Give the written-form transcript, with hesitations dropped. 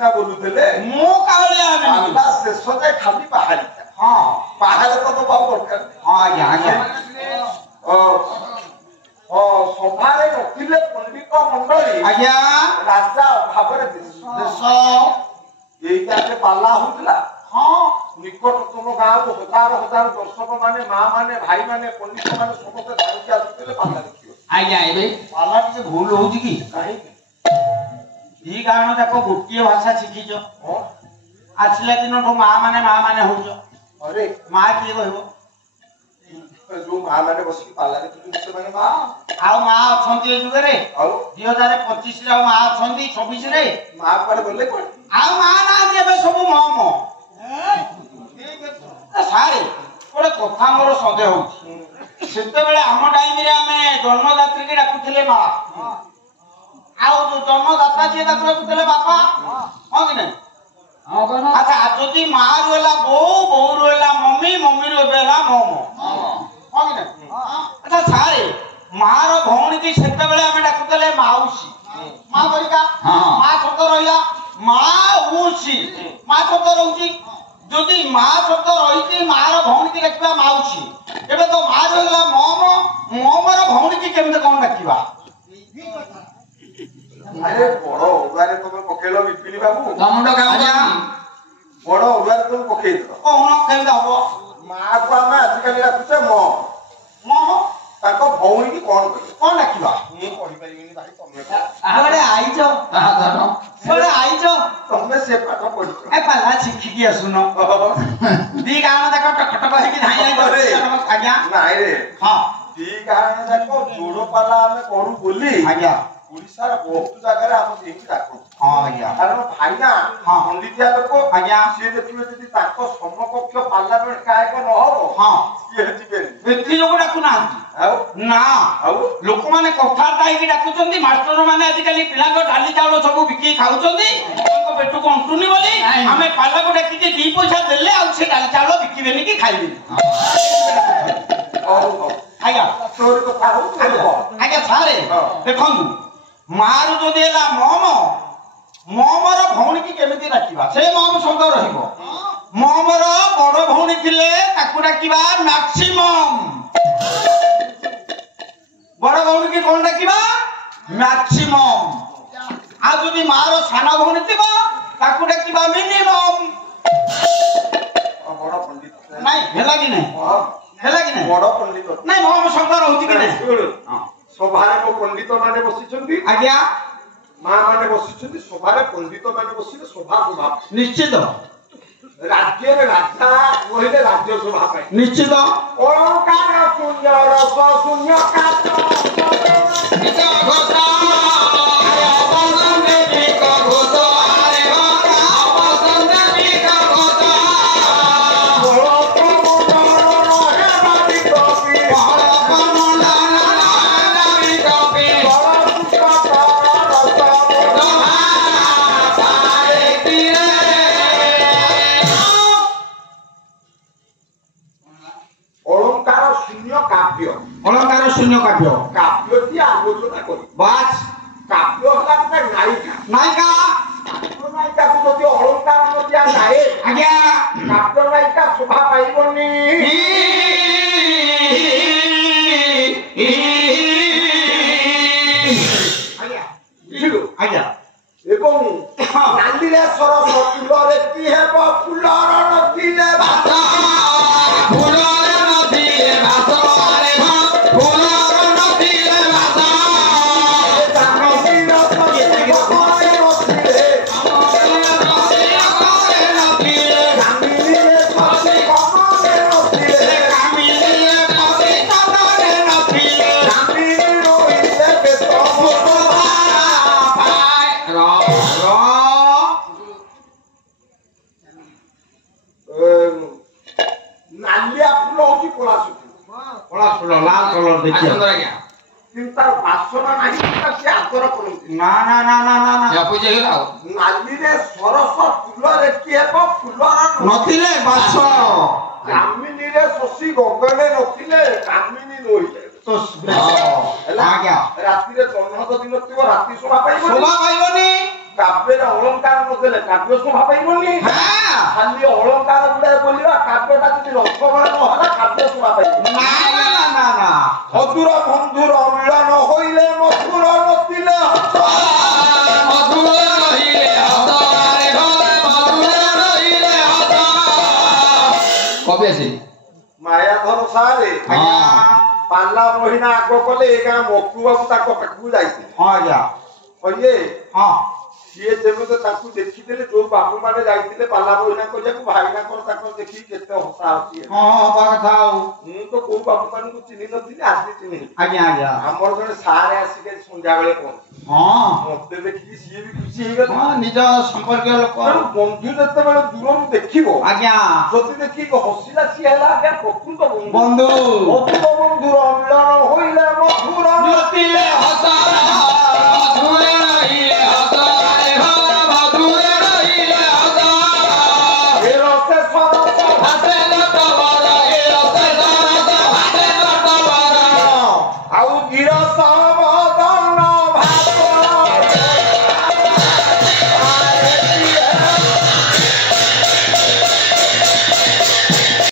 सिना बोलुଥିଲେ मो कावलिया हबे बाबा शेष जाए खाली पहाड़ी हां पहाड़ तो बाबू दरकार हां आज्ञा ओ सभारे नथिले पंडित मंडली आज्ञा राजा भाबरे देश एइटाके पाला होतला हां निकटतम गाँव हजार हजार दर्शक माने मां माने भाई माने पंडित माने समस्त धारिक आसुଥିଲେ पाला देखियो आज्ञा एबे पाला के भूल होउची की काहे ई गाण जाको गोटिए भाषा शिखिजो आछले दिन तो मां माने होजो अरे मां की कहबो जो मां माने बसी पाला देखि से माने मां आउ मां अछंती जुगे रे आउ 2025 रे मां अछंती 26 रे मां पर बोले कोन आउ मां ना देबे सब मम सारे कोड़े कथा मोर संदेह होउची सेते बेले हम टाइम रे हमें जन्मदात्री के डाकुथिले मां आउ जो जन्मदाता जे डाकुथिले बापा हां कि नहीं हां कोन अच्छा जदी मां रोला बो रोला मम्मी रोला मम हां कि नहीं अच्छा सारे मार भौणी की सेते बेले हमें डाकुथिले माउसी मां बरिका मां शब्द रहिला माउसी मां शब्द रहउची जदि मां शब्द रही मार भौणी की डाकिबा माउसी एबे तो मां रोला ममर भौणी की केमते कोन डाकिबा अरे बड़ ओगारे तुम पकेलो विपिनी बाबू तमुंडो काम बड़ ओगारे तुम पकेई दो कोन केमते हबो मां को हम आजिकली डाकुचे मम ताको भौणी की कोन डाकिबा मु कहि परिबिनी भाई तमे बड़े आइजो बड़े आइजो तमे से पाठ पढी ए पाला शिखी की सुनो दी गाना तक टकटक है कि धाई करे आज्ञा नाही रे हां दी गाना जाको जोड़ो पाला हमें करू बोली आज्ञा ओडिसा बहुत जगह हम देखि डाको हां आज्ञा कारण भाई ना पंडितिया लोक आज्ञा से देखिबे जदी ताको समकक्ष पार्लियामेंट कायक न हो हां ये जिबे व्यक्ति लोग डाकु ना ना लोक माने कथा ताई की डाकुचंदी मास्टर माने आजिकली पिला को डाली चावल सब बिकी खाउचंदी उनको पेटु को अंटुनी बोली हमें पाला को डाकी के 2 पैसा देले आ से डाली चावल बिकीबेनी की खाइबेनी आज्ञा तोर कथा हो आज्ञा सारे देखंदु मारू जो देला ममर भौणी की केमिति डाकिबा से मम शब्द रहिबो ममर बड़ भौणी थिले ताकु डाकिबा मैक्सिमम बड़ भौणी की कोन डाकिबा मैक्सिमम आ जदी मारो साना भौणी थिबा ताकु डाकिबा मिनिमम बड़ पंडित नहीं हेला कि नहीं बड़ पंडित नहीं मम शब्द रहउति कि नहीं सभारे को पंडित माने बसिचंदी आज्ञा मां माने बसिचंदी सभारे पंडित माने बसिले सभा स्वभाव निश्चित राज्य रे राजा ओहिले राज्य सभा पाई निश्चित ओंकार शून्य रस शून्य कात नित्य घोषा आया बंदे बिक घोषा अरे बाबा बंदे बिक घोषा बोलो तो हे बाती कॉपी पहाड़ पर मंडा ना बिक कॉपी अलंकार शून्य काव्य काव्यटी आलोचना करी बास काव्य होला गोटे नायिका नायिका काव्य नायिका को जदि अलंकार न दिया जाए आज्ञा काव्य नायिका शोभा पाइबनी आज्ञा बुझिलु आज्ञा এবং নান্দিলে সরস ফুলরে কি হেব ফুলর নথিলে ভাষা ফুলরে নথিলে ভাষা রে ফুলর নথিলে ভাষা জানবীর সখী বহরে নথিলে কামিনীরে সখী বহরে নথিলে কামিনীরে সখী বহরে নথিলে কামিনী রইলে বেত नालिया फूल होची कोला फूल लाल कलर देखिए কিন্তু তার বাসনা নাই সে আদর করନ୍ତି ना ना ना ना ना ना या पूजे गेला ନାଲିରେ ସରସ ଫୁଲରେ କି ହେବ ଫୁଲର ନଥିଲେ ବାସ କାମିନୀରେ ଶଶୀ ଗଗନେ ନଥିଲେ କାମିନୀ ରହିଲେ तो ହେଲା ଆଜ୍ଞା ରାତିରେ ଜହ୍ନ ଯଦି ନଥିବ ରାତି ଶୋଭା ପାଇବନି ଶୋଭା ପାଇବନି କାବ୍ୟରେ ଅଳଙ୍କାର ନଦେଲେ କାବ୍ୟ ଶୋଭା ପାଇବନି। ଖାଲି ଅଳଙ୍କାର ଗୁଡାଏ ବୋଲିବା କାବ୍ୟଟା ଯଦି ରସମୟ ନହେଲା କାବ୍ୟ ଶୋଭା ପାଇବନି। ମଧୁର ବନ୍ଧୁର ମିଳନ ହୋଇଲେ ମଧୁର ନଥିଲେ ମାୟାଧର ସାରେ ପାଲା ମହିନା ଆଗ କଲେ ଏ ଗାଁ ମକୁ ବାବୁ ତାଙ୍କ ପାଖକୁ ଯାଇଥିଲେ। ସିଏ ଯେମିତି ତାଙ୍କୁ ଦେଖିଥିଲେ ଯୋଉ ବାବୁ ମାନେ ଯାଇଥିଲେ ପାଲା ମହିନା କରିବାକୁ ଭାଇନାଙ୍କର ତାଙ୍କର ଦେଖିକି କେତେ ହସା ହସି ମୁଁ ତ କୋଉ ବାବୁ ମାନଙ୍କୁ ଚିହ୍ନି ନଥିଲି ଆଜି ଚିହ୍ନି। ଆମର ଜଣେ ସାରେ ଆସିକି ସନ୍ଧ୍ୟାବେଳେ ମତେ ଦେଖିକି ସିଏ ବି ଖୁସି ହେଇଗଲା। ନିଜ ସମ୍ପର୍କୀୟ ଲୋକ ବନ୍ଧୁ ଯେତେବେଳେ ଦୂରରୁ ଦେଖିବ ଯଦି ଦେଖିକି ହସିଲା ସିଏ ହେଲା ଆଜ୍ଞା ପ୍ରକୃତ ବନ୍ଧୁ। ମଧୁର ବନ୍ଧୁର ମିଳନ ହୋଇଲେ ମଧୁର ନଥିଲେ ହସ